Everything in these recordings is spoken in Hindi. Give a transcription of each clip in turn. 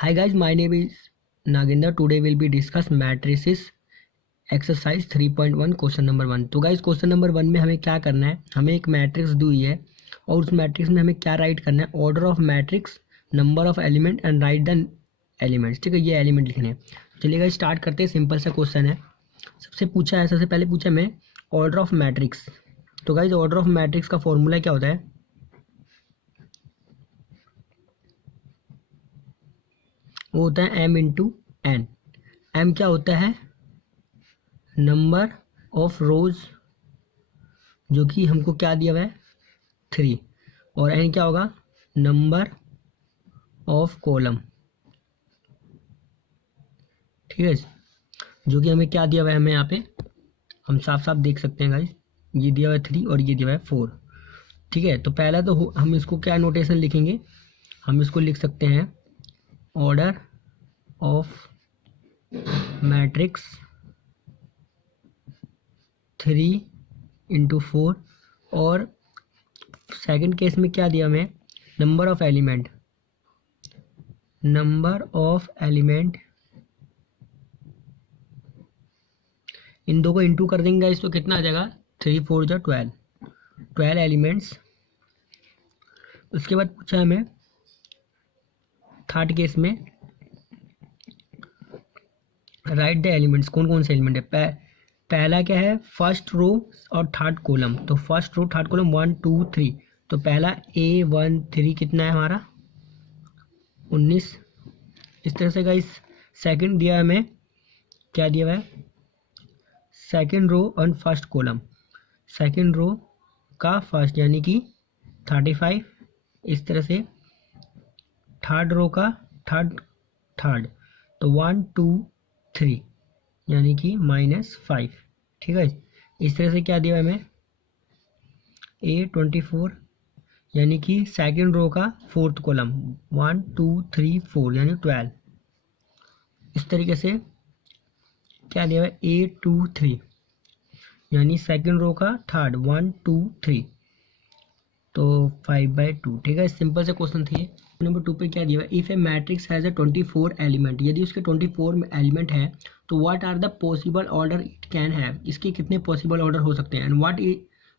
Hi guys, my name is Naginder. Today we'll be discuss matrices exercise 3.1 question number 1। तो गाइज क्वेश्चन नंबर 1 में हमें क्या करना है, हमें एक मैट्रिक्स दी हुई है और उस मैट्रिक्स में हमें क्या राइट करना है, order of matrix, number of element and right the elements. ठीक है, ये एलिमेंट लिखने हैं। चलिए गाइज स्टार्ट करते हैं। सिंपल सा क्वेश्चन है। सबसे पहले पूछा हमें ऑर्डर ऑफ मैट्रिक्स। तो गाइज ऑर्डर ऑफ मैट्रिक्स का फॉर्मूला क्या होता है, वो होता है m इंटू एन। m क्या होता है, नंबर ऑफ रोज, जो कि हमको क्या दिया हुआ है 3, और n क्या होगा, नंबर ऑफ कॉलम। ठीक है, जो कि हमें क्या दिया हुआ है, हमें यहाँ पे हम साफ साफ देख सकते हैं गाइस, ये दिया हुआ है 3 और ये दिया हुआ है 4। ठीक है, तो पहला तो हम इसको क्या नोटेशन लिखेंगे, हम इसको लिख सकते हैं ऑर्डर ऑफ मैट्रिक्स 3 इंटू 4, और सेकंड केस में क्या दिया हमें, नंबर ऑफ एलिमेंट, इन दो को इंटू कर देंगे गाइस, तो कितना आ जाएगा, 3 4 जा 12 एलिमेंट्स। उसके बाद पूछा हमें थर्ड केस में राइट द एलिमेंट्स, कौन कौन से एलिमेंट है। पहला क्या है, फर्स्ट रो और थर्ड कॉलम। तो फर्स्ट रो थर्ड कॉलम 1 2 3, तो पहला A13 कितना है हमारा 19। इस तरह से गाइस सेकंड दिया है हमें, क्या दिया हुआ है, सेकंड रो और फर्स्ट कॉलम, सेकंड रो का फर्स्ट यानी कि 35। इस तरह से थर्ड रो का थर्ड, तो 1 2 3 यानी कि -5। ठीक है, इस तरह से क्या दिया है हमें, A24 यानी कि सेकंड रो का फोर्थ कॉलम 1 2 3 4 यानी 12। इस तरीके से क्या दिया है, A23 यानी सेकंड रो का थर्ड 1 2 3, तो 5/2। ठीक है, सिंपल से क्वेश्चन थी। नंबर 2 पे क्या दिया है, if a matrix has a 24 element, यदि उसके 24 एलिमेंट है तो what are the possible order it can have, इसके कितने पॉसिबल ऑर्डर हो सकते हैं। And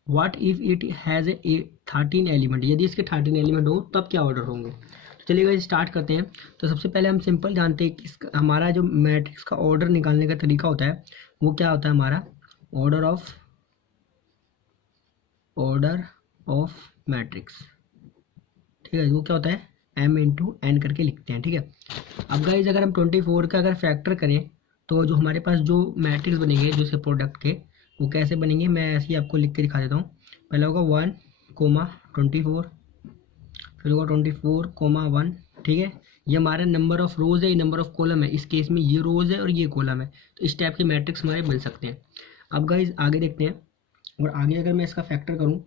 what if it has a 13 element, यदि इसके 13 एलिमेंट हो तब क्या ऑर्डर होंगे। तो चलिए स्टार्ट करते हैं। तो सबसे पहले हम सिंपल जानते हैं कि हमारा जो मैट्रिक्स का ऑर्डर निकालने का तरीका होता है वो क्या होता है, हमारा ऑर्डर ऑफ मैट्रिक्स। ठीक है, वो क्या होता है, m इंटू एन करके लिखते हैं। ठीक है, अब गाइज अगर हम 24 का अगर फैक्टर करें तो जो हमारे पास जो मैट्रिक्स बनेंगे जो से प्रोडक्ट के, वो कैसे बनेंगे, मैं ऐसे ही आपको लिख के दिखा देता हूँ। पहला होगा 1 24, फिर होगा 24 1। ठीक है, ये हमारा नंबर ऑफ रोज है, ये नंबर ऑफ कॉलम है। इस केस में ये रोज है और ये कॉलम है, तो इस टाइप के मैट्रिक्स हमारे बन सकते हैं। अब गाइज आगे देखते हैं, और आगे अगर मैं इसका फैक्टर करूँ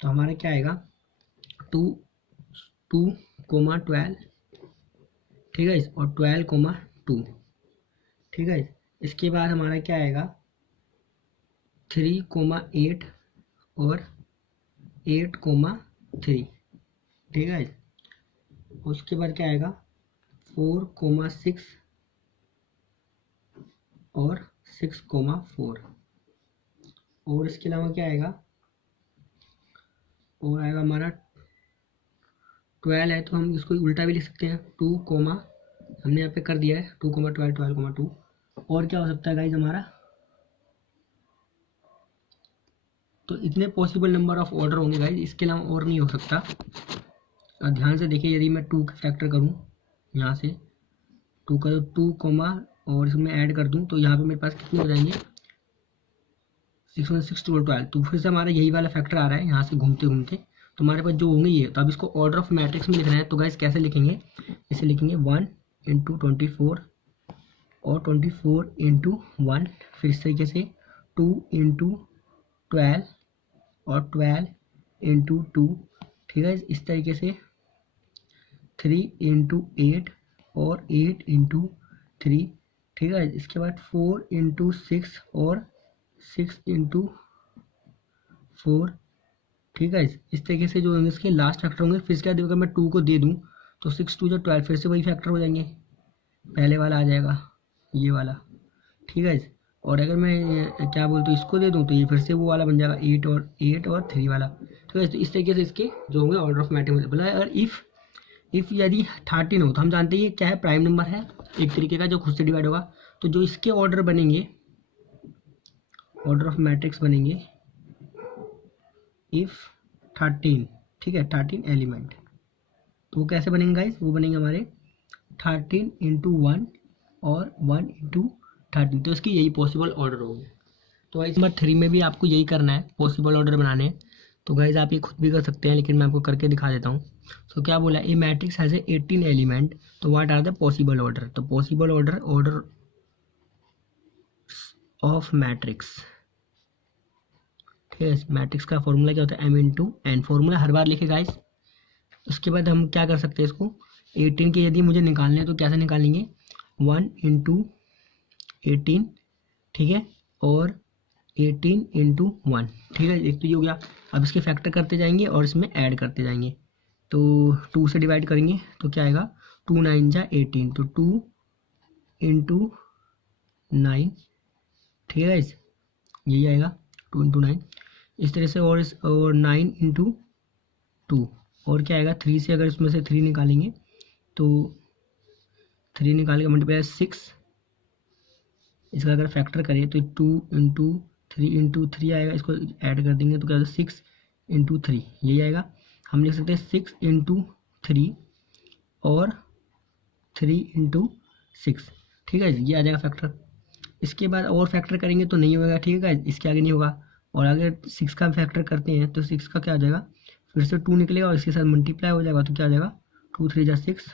तो हमारा क्या आएगा, 2 12। ठीक है, और 12 2। ठीक है, इसके बाद हमारा क्या आएगा 3 8 और 8 3। ठीक है, उसके बाद क्या आएगा 4 6 और 6 4। और इसके अलावा क्या आएगा, और आएगा हमारा 12 है, तो हम इसको उल्टा भी लिख सकते हैं, 2 हमने यहाँ पे कर दिया है 2 12 12 2। और क्या हो सकता है गाइज हमारा, तो इतने पॉसिबल नंबर ऑफ ऑर्डर होंगे गाइज, इसके अलावा और नहीं हो सकता। ध्यान से देखिए, यदि मैं 2 का फैक्टर करूँ यहाँ से 2 का 2 और इसमें ऐड कर दूँ तो यहाँ पे मेरे पास कितने हो जाएंगे 6 1 6 2 12। तो फिर से हमारा यही वाला फैक्टर आ रहा है यहाँ से घूमते घूमते, तो हमारे पास जो होंगे ये। तो अब इसको ऑर्डर ऑफ मैट्रिक्स में लिखना है, तो गाइज कैसे लिखेंगे, इसे लिखेंगे 1 इंटू 24 और 24 इंटू 1, फिर इस तरीके से 2 इंटू 12 और 12 इंटू 2। ठीक है, इस तरीके से 3 इंटू 8 और 8 इंटू 3। ठीक है, इसके बाद 4 इंटू 6 और 6 इंटू 4। ठीक है, इस तरीके से जो होंगे इसके लास्ट फैक्टर होंगे। फिर क्या देगा, मैं 2 को दे दूँ तो 6 2 जो 12, फिर से वही फैक्टर हो जाएंगे। पहले वाला आ जाएगा ये वाला, ठीक है। और अगर मैं क्या बोलते इसको दे दूँ तो ये फिर से वो वाला बन जाएगा 8 और 3 वाला, ठीक है। तो इस तरीके से इसके जो होंगे ऑर्डर ऑफ मैट्रिक्स बोला है। और इफ़ यदि 13 हो तो हम जानते हैं ये क्या है, प्राइम नंबर है एक तरीके का जो खुद से डिवाइड होगा। तो जो इसके ऑर्डर बनेंगे, ऑर्डर ऑफ मैट्रिक्स बनेंगे इफ़ 13, ठीक है, 13 एलिमेंट, तो वो कैसे बनेंगे गाइस, वो बनेंगे हमारे 13 इंटू 1 और 1 इंटू 13। तो इसकी यही पॉसिबल ऑर्डर होंगे। तो गाइस नंबर 3 में भी आपको यही करना है, पॉसिबल ऑर्डर बनाने हैं। तो गाइस आप ये खुद भी कर सकते हैं, लेकिन मैं आपको करके दिखा देता हूँ। तो क्या बोला, ए मैट्रिक्स हैज 18 एलिमेंट, तो what are the possible order. तो पॉसिबल ऑर्डर ऑफ मैट्रिक्स, ठीक है। मैट्रिक्स का फॉर्मूला क्या होता है, m×n, फॉर्मूला हर बार लिखे गाइस। उसके बाद हम क्या कर सकते हैं, इसको 18 के यदि मुझे निकालने हैं तो कैसे निकालेंगे, 1 × 18, ठीक है, और 18 × 1, ठीक है। एक तो ये हो गया। अब इसके फैक्टर करते जाएंगे और इसमें ऐड करते जाएंगे। तो 2 से डिवाइड करेंगे तो क्या आएगा, 2 9 जा 18, तो 2 × 9, ठीक है, यही आएगा 2 × 9। इस तरह से और 9 × 2, और क्या आएगा 3 से, अगर इसमें से 3 निकालेंगे तो 3 निकाल के मल्टीप्लाई 6, इसका अगर फैक्टर करें तो 2 × 3 आएगा। इसको ऐड कर देंगे तो क्या होगा 6 × 3, यही आएगा। हम लिख सकते हैं 6 × 3 और 3 × 6, ठीक है, ये आ जाएगा फैक्टर। इसके बाद और फैक्टर करेंगे तो नहीं होगा, ठीक है, इसके आगे नहीं होगा। और अगर 6 का फैक्टर करते हैं तो 6 का क्या आ जाएगा, फिर से 2 निकलेगा और इसके साथ मल्टीप्लाई हो जाएगा, तो क्या आ जाएगा 2 3 जा 6,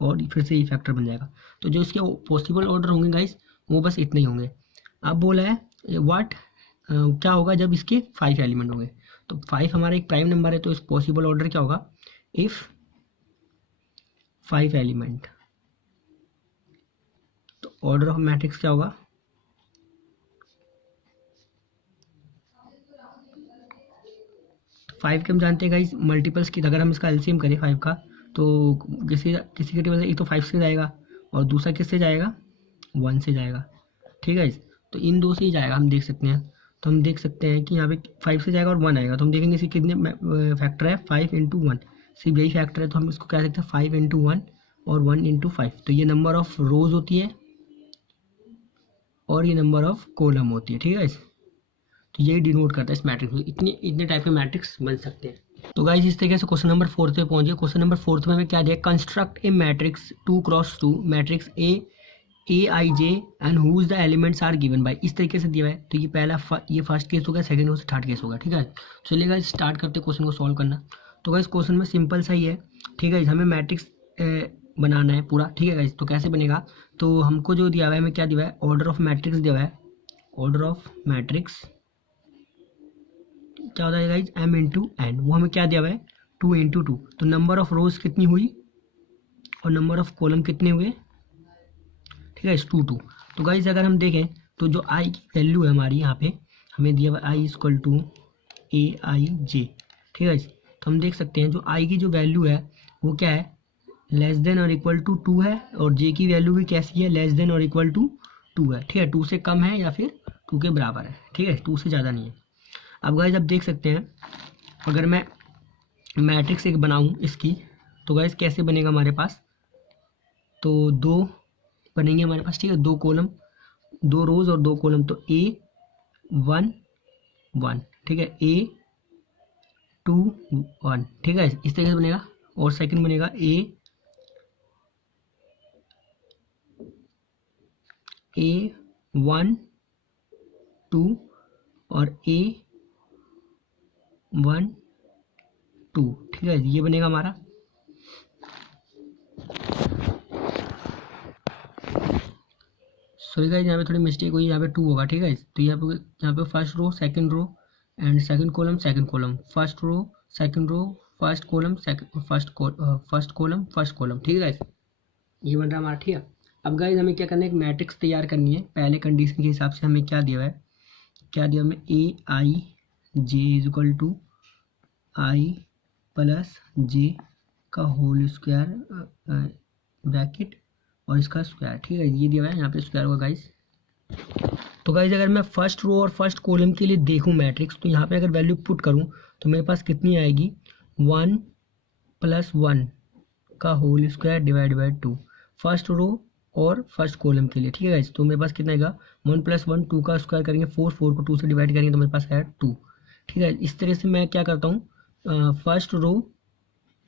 और फिर से ये फैक्टर बन जाएगा। तो जो इसके पॉसिबल ऑर्डर होंगे गाइस वो बस इतने ही होंगे। अब बोला है व्हाट, क्या होगा जब इसके 5 एलिमेंट होंगे। तो 5 हमारा एक प्राइम नंबर है, तो इस पॉसिबल ऑर्डर क्या होगा, इफ़ 5 एलिमेंट, तो ऑर्डर ऑफ मैट्रिक्स क्या होगा, फाइव के हम जानते हैं गाइस मल्टीपल्स की, अगर हम इसका एलसीएम करें 5 का तो किसी किसी के टेबल से एक तो 5 से जाएगा और दूसरा किससे जाएगा, 1 से जाएगा, ठीक है। तो इन दो से ही जाएगा, हम देख सकते हैं। तो हम देख सकते हैं कि यहाँ पे 5 से जाएगा और 1 आएगा, तो हम देखेंगे इसके कितने फैक्टर है, 5 × 1, सिर्फ यही फैक्टर है। तो हम इसको कह सकते हैं 5 × 1 और 1 × 5। तो ये नंबर ऑफ रोज होती है और ये नंबर ऑफ कॉलम होती है, ठीक है। तो यही डिनोट करता है इस मैट्रिक्स में, इतने इतने टाइप के मैट्रिक्स बन सकते हैं। तो गाइस इस तरीके से क्वेश्चन नंबर 4 पे पहुंचे। क्वेश्चन नंबर 4 में हमें क्या दिया, construct a matrix 2 × 2 matrix A I J and whose the elements are given by, इस तरीके से दिया है। तो ये पहला ये फर्स्ट केस होगा, सेकंड हो थर्ड केस होगा, ठीक है। चलिए गाइस स्टार्ट करते हैं क्वेश्चन को सॉल्व करना। तो गाइस क्वेश्चन में सिंपल सा ही है, ठीक है, हमें मैट्रिक्स बनाना है पूरा, ठीक है गाइस। तो कैसे बनेगा, तो हमको जो दिया हुआ है, हमें क्या दिया है, ऑर्डर ऑफ मैट्रिक्स दिया हुआ है। ऑर्डर ऑफ मैट्रिक्स क्या होता है गाइज, m×n, वो हमें क्या दिया हुआ है 2 × 2। तो नंबर ऑफ रोज कितनी हुई और नंबर ऑफ कॉलम कितने हुए, ठीक है, 2 2। तो गाइज अगर हम देखें तो जो i की वैल्यू है हमारी यहाँ पे हमें दिया हुआ i = aij, ठीक है। तो हम देख सकते हैं जो i की जो वैल्यू है वो क्या है, लेस देन और इक्वल टू 2 है, और j की वैल्यू भी कैसी है, लेस देन और इक्वल टू 2 है, ठीक है। 2 से कम है या फिर 2 के बराबर है, ठीक है, 2 से ज़्यादा नहीं है। अब गाइज आप देख सकते हैं अगर मैं मैट्रिक्स एक बनाऊं इसकी, तो गाइज कैसे बनेगा हमारे पास, तो 2 बनेंगे हमारे पास, ठीक है, 2 कॉलम 2 रोज और 2 कॉलम, तो A1 1, ठीक है, A2 1, ठीक है, इस तरीके से बनेगा। और सेकंड बनेगा A1 2 और A1 2, ठीक है, ये बनेगा हमारा। सॉरी गाइस यहाँ पे थोड़ी मिस्टेक हुई, यहाँ पे 2 होगा, ठीक है। तो यहाँ पे first row second row and second column, first row second row first column, first column first column, ठीक है गाइस, ये बन रहा हमारा, ठीक है। अब गाइस हमें क्या करना है, एक मैट्रिक्स तैयार करनी है। पहले कंडीशन के हिसाब से हमें क्या दिया है, क्या दिया हमें, aij = i + j का होल स्क्वायर ब्रैकेट और इसका स्क्वायर, ठीक है। ये दिया हुआ है यहाँ पे स्क्वायर होगा गाइस। तो गाइस अगर मैं फर्स्ट रो और फर्स्ट कॉलम के लिए देखूँ मैट्रिक्स, तो यहाँ पे अगर वैल्यू पुट करूँ तो मेरे पास कितनी आएगी, 1+1 का whole square divide by 2, first row और फर्स्ट कॉलम के लिए, ठीक है गाइस। तो मेरे पास कितना आएगा, 1+1, 2 का स्क्वायर करेंगे 4, 4 को 2 से डिवाइड करेंगे तो मेरे पास है 2, ठीक है। इस तरह से मैं क्या करता हूँ, फर्स्ट रो,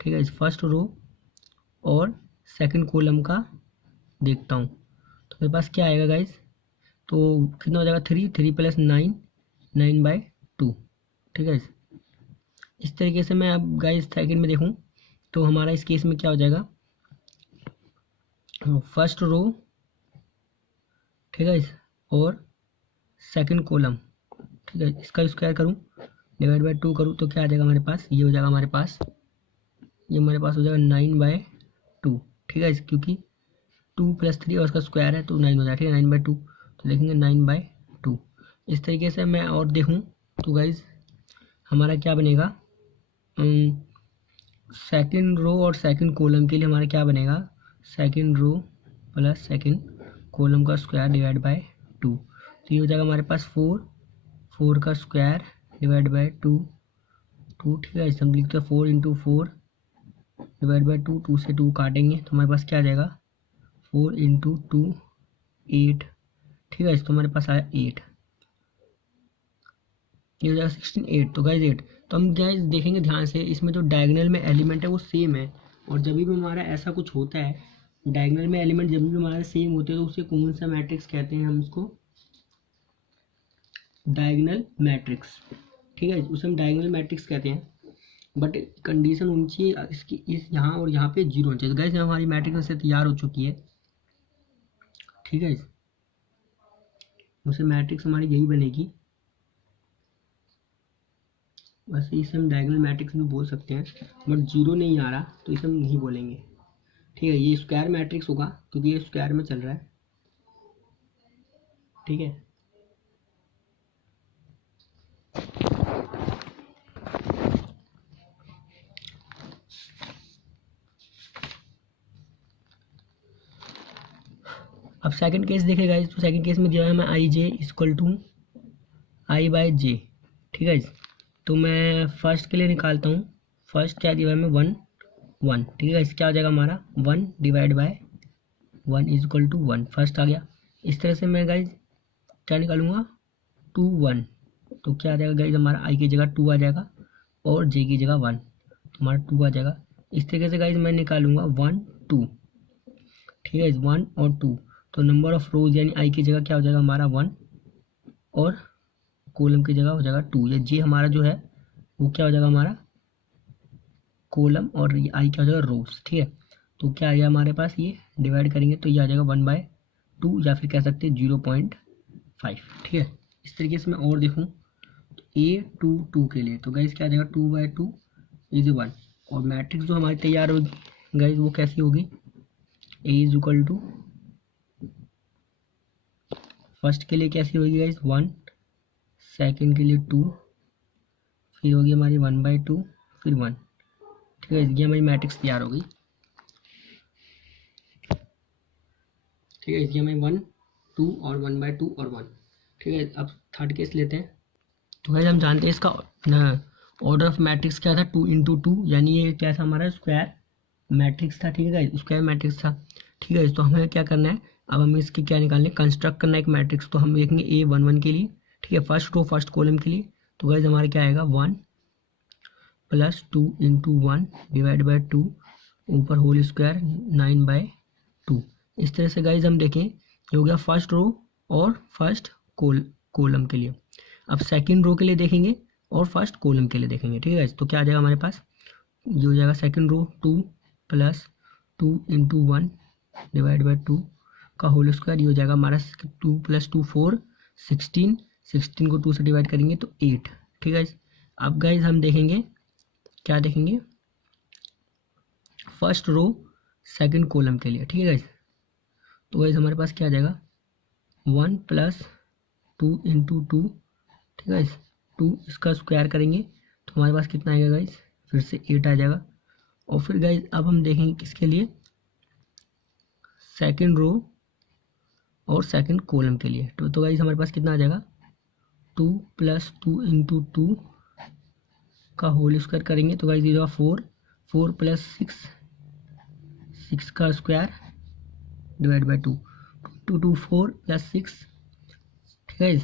ठीक है, फर्स्ट रो और सेकंड कॉलम का देखता हूँ। तो मेरे पास क्या आएगा गाइस, तो कितना हो जाएगा, 3, 3+9, 9/2, ठीक है। इस तरीके से मैं अब गाइस सेकंड में देखूँ तो हमारा इस केस में क्या हो जाएगा, फर्स्ट रो, ठीक है, और सेकंड कॉलम, ठीक है, इसका स्क्वायर करूँ डिवाइड बाई 2 करूँ तो क्या आ जाएगा हमारे पास, ये हो जाएगा हमारे पास, ये हमारे पास हो जाएगा 9/2, ठीक है। क्योंकि 2+3 और उसका स्क्वायर है तो 9 हो जाएगा, ठीक है, 9/2, तो देखेंगे 9/2। इस तरीके से मैं और देखूँ तो गाइज हमारा क्या बनेगा, सेकंड रो और सेकंड कॉलम के लिए हमारा क्या बनेगा, second row plus second column का स्क्वायर डिवाइड बाय 2, तो ये हो जाएगा हमारे पास 4, 4 का स्क्वायर डिवाइड बाय 2, 2, ठीक है। हम लिखते हैं 4 × 4 डिवाइड बाई 2, 2 से 2 काटेंगे तो हमारे पास क्या आ जाएगा, 4 × 2 8, ठीक है। तो हमारे पास आया 8, ये हो जाएगा 16, 8, तो गाइज 8। तो हम गाइज देखेंगे ध्यान से, इसमें जो डायगोनल में एलिमेंट है वो सेम है, और जब भी हमारा ऐसा कुछ होता है, डायगोनल में एलिमेंट जब भी हमारे सेम होते हैं तो उसे कौन सा मैट्रिक्स कहते हैं, हम उसको डायगोनल मैट्रिक्स, ठीक है, उसे हम डायगोनल मैट्रिक्स कहते हैं। बट कंडीशन होनी चाहिए इसकी, इस यहाँ और यहाँ पे 0 होना चाहिए। तो गाइज हमारी मैट्रिक्स से तैयार हो चुकी है, ठीक है, उसे मैट्रिक्स हमारी यही बनेगी। वैसे इसे हम डायगोनल मैट्रिक्स भी बोल सकते हैं, बट 0 नहीं आ रहा तो इसे हम नहीं बोलेंगे, ठीक है। ये स्क्वायर मैट्रिक्स होगा क्योंकि ये स्क्वायर में चल रहा है, ठीक है। अब सेकंड केस देखेगा गाइस, तो सेकंड केस में दिया है हमें i j = i/j, ठीक है। तो मैं फर्स्ट के लिए निकालता हूँ, फर्स्ट क्या दिया है हमें, 1, 1, ठीक है। क्या हो जाएगा हमारा 1 डिवाइड बाय 1 = 1, फर्स्ट आ गया। इस तरह से मैं गाइज क्या निकालूंगा, 2, 1, तो क्या आ जाएगा गाइज हमारा i की जगह 2 आ जाएगा और j की जगह 1, तो हमारा 2 आ जाएगा। इस तरीके से गाइज मैं निकालूंगा 1, 2, ठीक है, 1 और 2, तो नंबर ऑफ रोज यानी i की जगह क्या हो जाएगा हमारा 1 और कॉलम की जगह हो जाएगा 2, या j हमारा जो है वो क्या हो जाएगा हमारा कॉलम और ये i क्या हो जाएगा रोज, ठीक है। तो क्या आ गया हमारे पास, ये डिवाइड करेंगे तो ये आ जाएगा 1/2 या फिर कह सकते हैं 0.5, ठीक है। इस तरीके से मैं और देखूँ तो A22 के लिए तो गाइज क्या आ जाएगा, 2/2 = 1, और मैट्रिक्स जो हमारी तैयार होगी गाइज वो कैसी होगी, A = फर्स्ट के लिए कैसी होगी गाइज 1, सेकंड के लिए 2, फिर होगी हमारी 1/2, फिर 1, ठीक है। ये हमारी मैट्रिक्स तैयार होगी, ठीक है। इसकी हमें 1, 2 और 1/2 और 1, ठीक है। अब थर्ड केस लेते हैं। तो गाइस हम जानते हैं इसका ऑर्डर ऑफ मैट्रिक्स क्या था, 2 × 2, यानी ये क्या था हमारा स्क्वायर मैट्रिक्स था, ठीक है गाइस, स्क्वायर मैट्रिक्स था, ठीक है। तो हमें क्या करना है, अब हमें इसकी क्या निकालने, कंस्ट्रक्ट करना है एक मैट्रिक्स। तो हम देखेंगे A11 के लिए, ठीक है, फर्स्ट रो फर्स्ट कॉलम के लिए। तो गाइस हमारा क्या आएगा, 1 + 2 × 1 डिवाइड बाई 2 ऊपर होल स्क्वायर 9/2। इस तरह से गाइज हम देखें ये हो गया फर्स्ट रो और फर्स्ट कॉलम के लिए। अब सेकंड रो के लिए देखेंगे और फर्स्ट कॉलम के लिए देखेंगे, ठीक है गाइज। तो क्या आ जाएगा हमारे पास, ये हो जाएगा सेकंड रो 2 + 2 × 1 डिवाइड बाई 2 का होल स्क्वायर, ये हो जाएगा हमारा 2 + 2 4, 16, 16 को 2 से डिवाइड करेंगे तो 8, ठीक है। अब गाइज हम देखेंगे क्या देखेंगे, फर्स्ट रो सेकंड कॉलम के लिए, ठीक है गाइज। तो गाइज हमारे पास क्या आ जाएगा, 1 + 2 × 2, ठीक है, 2 इसका स्क्वायर करेंगे तो हमारे पास कितना आएगा गाइज, फिर से 8 आ जाएगा। और फिर गाइज अब हम देखेंगे किसके लिए, सेकंड रो और सेकंड कॉलम के लिए। तो गाइस हमारे पास कितना आ जाएगा, 2 + 2 × 2 का होल स्क्वायर करेंगे तो गाइस ये 4, 4 + 6, 6 का स्क्वायर डिवाइड बाई 2, 2 2 4 + 6, ठीक है।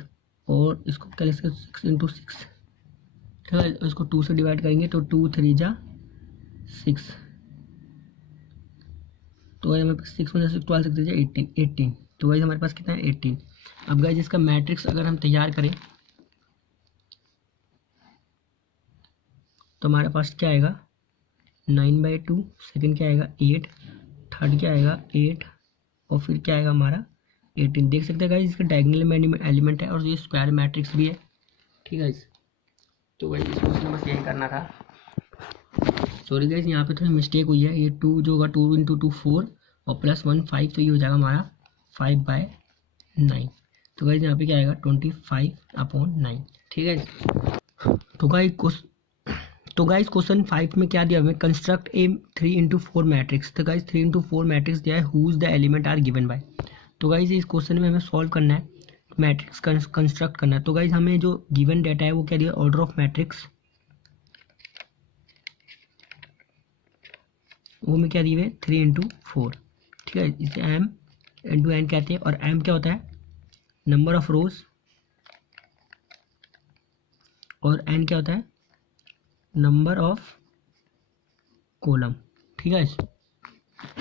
और इसको क्या लिख सकते, 6 × 6, ठीक है। इसको 2 से डिवाइड करेंगे तो 2 3 जा 6, तो गाइस हमारे पास 6 × 6 12 6 जा 18। तो गाइस हमारे पास कितना है 18। अब गाइस इसका मैट्रिक्स अगर हम तैयार करें तो हमारे पास क्या आएगा, 9/2, सेकंड क्या आएगा 8, थर्ड क्या आएगा 8, और फिर क्या आएगा हमारा 18। देख सकते हैं गाइस इसका डायगोनल एलिमेंट है और ये स्क्वायर मैट्रिक्स भी है, ठीक है। तो गाइस इस क्वेश्चन में बस यही करना था। सॉरी गाइस यहाँ पे थोड़ी मिस्टेक हुई है, ये 2 जो होगा 2 × 2 4 और +1 5, तो ये हो जाएगा हमारा 5/9। तो गाइस यहाँ पे क्या आएगा 25/9, ठीक है। तो गाइस क्वेश्चन 5 में क्या दिया हमें, कंस्ट्रक्ट ए 3 × 4 मैट्रिक्स। तो गाइस 3 × 4 मैट्रिक्स दिया है, whose the element are given by. तो गाइस इस क्वेश्चन में हमें सॉल्व करना है, मैट्रिक्स कंस्ट्रक्ट करना है। तो गाइस हमें जो गिवन डाटा है वो क्या दिया, ऑर्डर ऑफ मैट्रिक्स, वो में क्या दिए हुए 3 × 4, ठीक है। इसे m × n कहते हैं, और m क्या होता है, नंबर ऑफ रोज, और n क्या होता है, नंबर ऑफ कॉलम, ठीक है।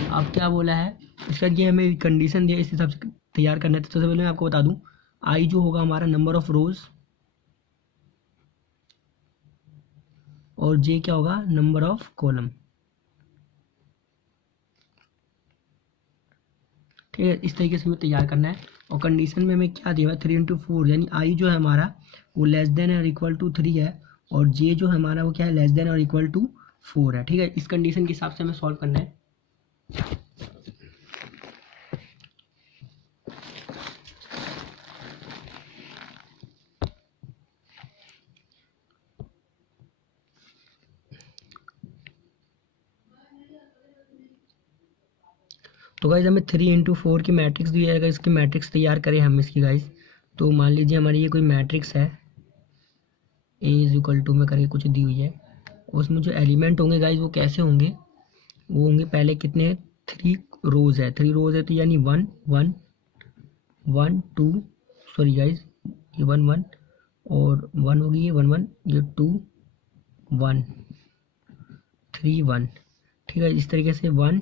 अब क्या बोला है इसका, ये हमें कंडीशन दिया, इस हिसाब से तैयार करना है। तो सबसे पहले मैं आपको बता दूं, आई जो होगा हमारा नंबर ऑफ रोज, और जे क्या होगा नंबर ऑफ कॉलम, ठीक है। इस तरीके से हमें तैयार करना है। और कंडीशन में हमें क्या दिया 3 × 4, यानी आई जो है हमारा वो <= 3 है, और जे जो है हमारा वो क्या है <= 4 है, ठीक है। इस कंडीशन के हिसाब से हमें सॉल्व करना है। तो गाइज हमें 3 × 4 की मैट्रिक्स दी है, अगर इसकी मैट्रिक्स तैयार करें हम इसकी गाइज, तो मान लीजिए हमारी ये कोई मैट्रिक्स है, A में करके कुछ दी हुई है, उसमें जो एलिमेंट होंगे गाइज वो कैसे होंगे, वो होंगे पहले कितने 3 रोज है, 3 रोज है तो यानी 1 1 1 2, सॉरी गाइज ये 1 1 और 1 होगी, ये 1 1, ये 2 1 3 1, ठीक है। इस तरीके से 1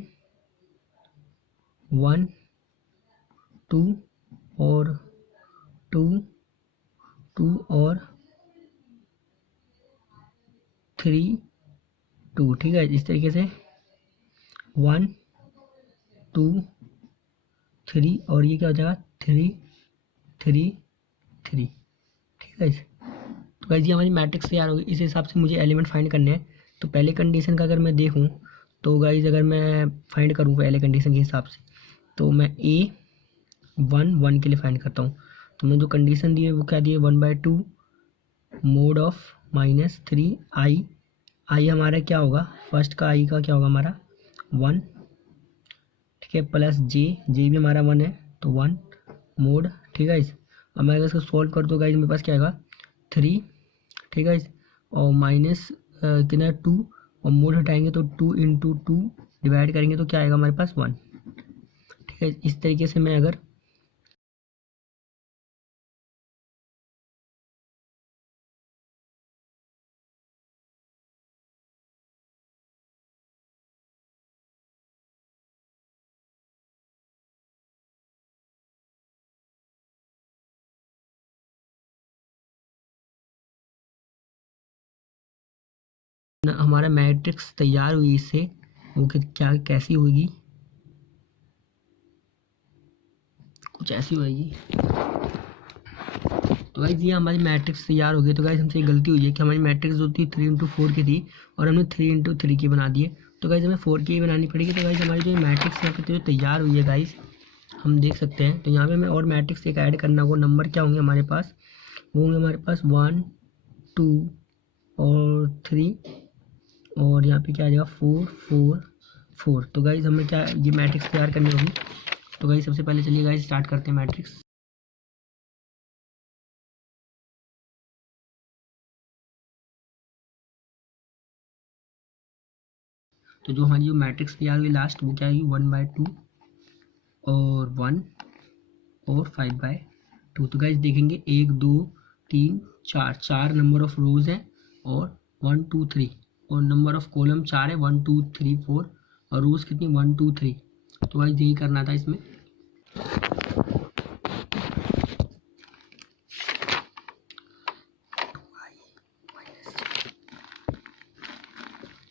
1 2 और 2 2 और 3 2, ठीक है। इस तरीके से 1 2 3 और ये क्या हो जाएगा 3 3 3, ठीक है। तो गाइस ये हमारी मैट्रिक्स तैयार होगी। इस हिसाब से मुझे एलिमेंट फाइंड करने हैं। तो पहले कंडीशन का अगर मैं देखूं, तो गाइस अगर मैं फाइंड करूं पहले कंडीशन के हिसाब से, तो मैं A 1 1 के लिए फाइंड करता हूं। तो मैं जो कंडीशन दी है वो क्या दी है 1/2 mod ऑफ -3 आई हमारा क्या होगा, फर्स्ट का आई का क्या होगा हमारा 1, ठीक है, प्लस जे भी हमारा 1 है तो 1 मोड, ठीक है। अब मैं अगर इसको सॉल्व कर दूँ गाइस मेरे पास क्या आएगा 3, ठीक है। और माइनस कितना 2, और मोड हटाएंगे तो 2 × 2 डिवाइड करेंगे तो क्या आएगा हमारे पास 1, ठीक है। इस तरीके से मैं अगर हमारा मैट्रिक्स तैयार हुई इससे, वो क्या कैसी होगी, कुछ ऐसी होगी। तो गाइज ये हमारी मैट्रिक्स तैयार हो गई। तो गाइज हमसे गलती हुई है कि हमारी मैट्रिक्स जो थी 3 × 4 की थी, और हमने 3 × 3 की बना दिए। तो गाइज हमें 4 की बनानी पड़ेगी। तो गाइज हमारी जो मैट्रिक्स यहाँ पे जो तैयार हुई है गाइज, हम देख सकते हैं। तो यहाँ पे हमें और मैट्रिक्स एक ऐड करना होगा। नंबर क्या होंगे हमारे पास, वो होंगे हमारे पास 1 2 और 3, और यहाँ पे क्या आ जाएगा 4 4 4। तो गाइज हमें क्या ये मैट्रिक्स तैयार करनी होगी। तो गाइस सबसे पहले चलिए गाइस स्टार्ट करते हैं मैट्रिक्स। तो जो हमारी जो मैट्रिक्स तैयार हुई लास्ट वो क्या हुई 1/2 और 1 और 5/2। तो गाइस देखेंगे 1 2 3 4 नंबर ऑफ रोज है और 1 2 3 और नंबर ऑफ कॉलम 4 है 1 2 3 4 और रोज कितनी 1 2 3। तो गाइस यही करना था इसमें।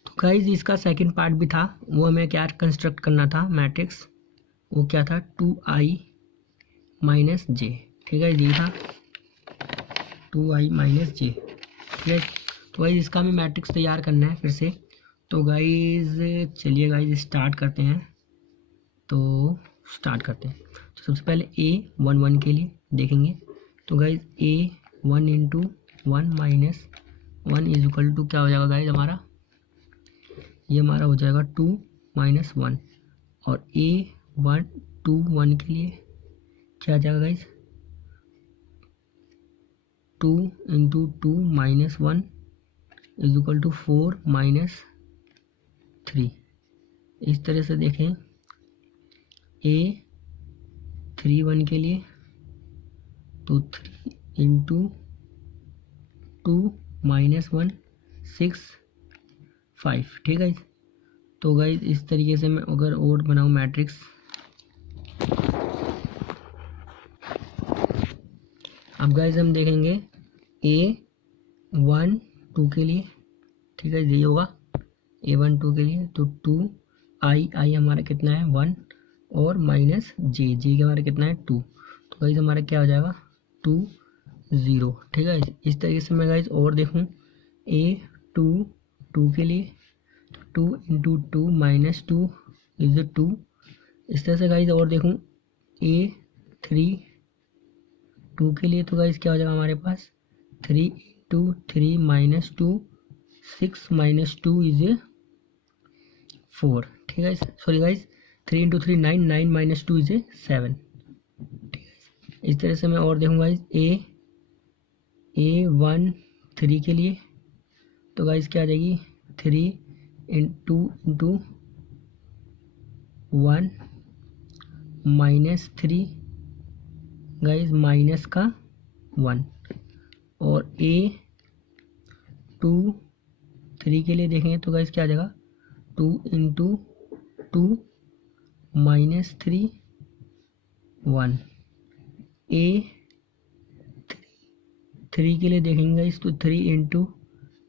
तो गाइस इसका सेकंड पार्ट भी था, वो हमें क्या कंस्ट्रक्ट करना था मैट्रिक्स, वो क्या था 2i माइनस जे। ठीक है ये था 2i माइनस जे। ठीक है तो गाइस इसका हमें मैट्रिक्स तैयार करना है फिर से। तो गाइस चलिए गाइस स्टार्ट करते हैं। तो सबसे पहले A11 के लिए देखेंगे। तो guys A1 into 1 minus 1 is equal to क्या हो जाएगा गाइस हमारा, ये हमारा हो जाएगा 2 माइनस 1। और A1 के लिए क्या आ जाएगा guys 2 into 2 minus 1 is equal to 4 minus 3। इस तरह से देखें A31 के लिए तो 3 इंटू 2 माइनस 1 6 5। ठीक है तो गाइज इस तरीके से मैं अगर और बनाऊँ मैट्रिक्स, अब गाइज हम देखेंगे A12 के लिए। ठीक है यही होगा A12 के लिए। तो 2i हमारा कितना है 1 और माइनस जे का हमारा कितना है 2। तो गाइज हमारा क्या हो जाएगा 2 0। ठीक है इस तरीके से मैं गाइज और देखूँ A22 के लिए 2 इंटू 2 माइनस 2 इज 2। इस तरह से गाइज और देखूँ A32 के लिए। तो गाइज क्या हो जाएगा हमारे पास 3 इंटू 3 माइनस 2 6 माइनस 2 इज 4। ठीक है sorry guys 3 into 3 9 minus 2 is 7। ठीक है इस तरह से मैं और देखूँ गाइज A13 के लिए। तो गाइज क्या आ जाएगी 3 इंटू 1 माइनस 3 गाइज माइनस का 1। और A23 के लिए देखेंगे तो गाइज क्या आ जाएगा 2 इंटू 2 माइनस 3 1। A3 के लिए देखेंगे गाइज तो 3 इंटू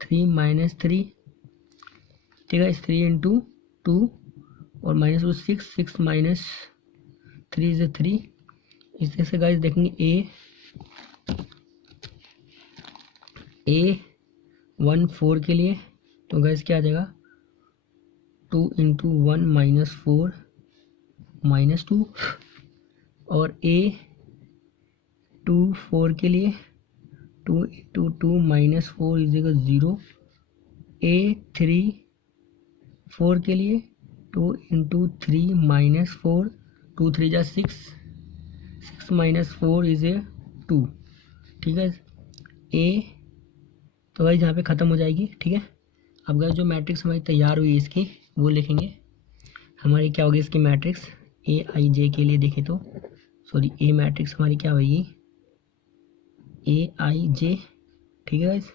3 माइनस 3। ठीक है 3 इंटू 2 और माइनस 2 6 माइनस 3 इज 3। इस तरह से गाइज देखेंगे A14 के लिए। तो गाइज क्या आ जाएगा 2 इंटू 1 माइनस 4 माइनस 2। और A24 के लिए 2 इंटू 2 माइनस 4 इज 0। A34 के लिए 2 इंटू 3 माइनस 4 2 3 जा 6 माइनस 4 इज 2। ठीक है तो गाइस यहाँ पे ख़त्म हो जाएगी। ठीक है अब गाइस जो मैट्रिक्स हमारी तैयार हुई इसकी वो लिखेंगे। हमारी क्या होगी इसकी मैट्रिक्स AIJ के लिए देखें तो सॉरी A मैट्रिक्स हमारी क्या होगी AIJ। ठीक है गाइस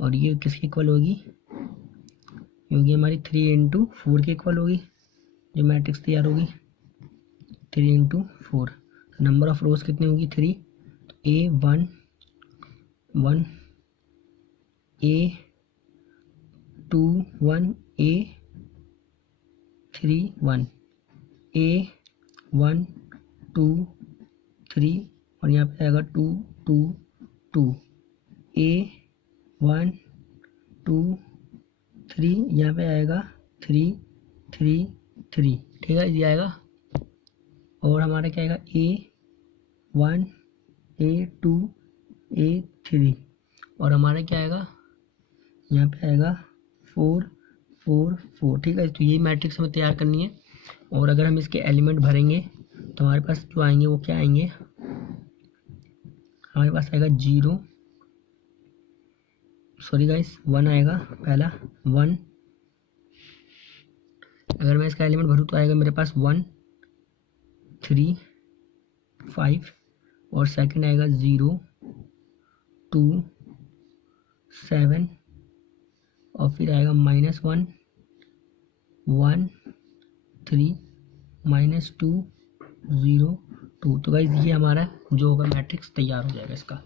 और ये किसकी इक्वल होगी, ये होगी हमारी 3 इंटू 4 की इक्वल होगी जो मैट्रिक्स तैयार होगी 3 इंटू 4। नंबर ऑफ रोज कितनी होगी 3। तो A1 1 A2 1 A3 1 A1 2 3 और यहाँ पे आएगा 2 2 2 A1 2 3 यहाँ पे आएगा 3 3 3। ठीक है ये आएगा। और हमारा क्या आएगा A1 A2 A3 और हमारा क्या आएगा यहाँ पे आएगा 4 4 4। ठीक है तो यही मैट्रिक्स हमें तैयार करनी है। और अगर हम इसके एलिमेंट भरेंगे तो हमारे पास जो आएंगे वो क्या आएंगे, हमारे पास आएगा 0, सॉरी गाइस 1 आएगा पहला 1। अगर मैं इसका एलिमेंट भरूँ तो आएगा मेरे पास 1 3 5, और सेकंड आएगा 0 2 7, और फिर आएगा -1 1 3 -2 0 2। तो गाइज ये हमारा जो होगा मैट्रिक्स तैयार हो जाएगा इसका।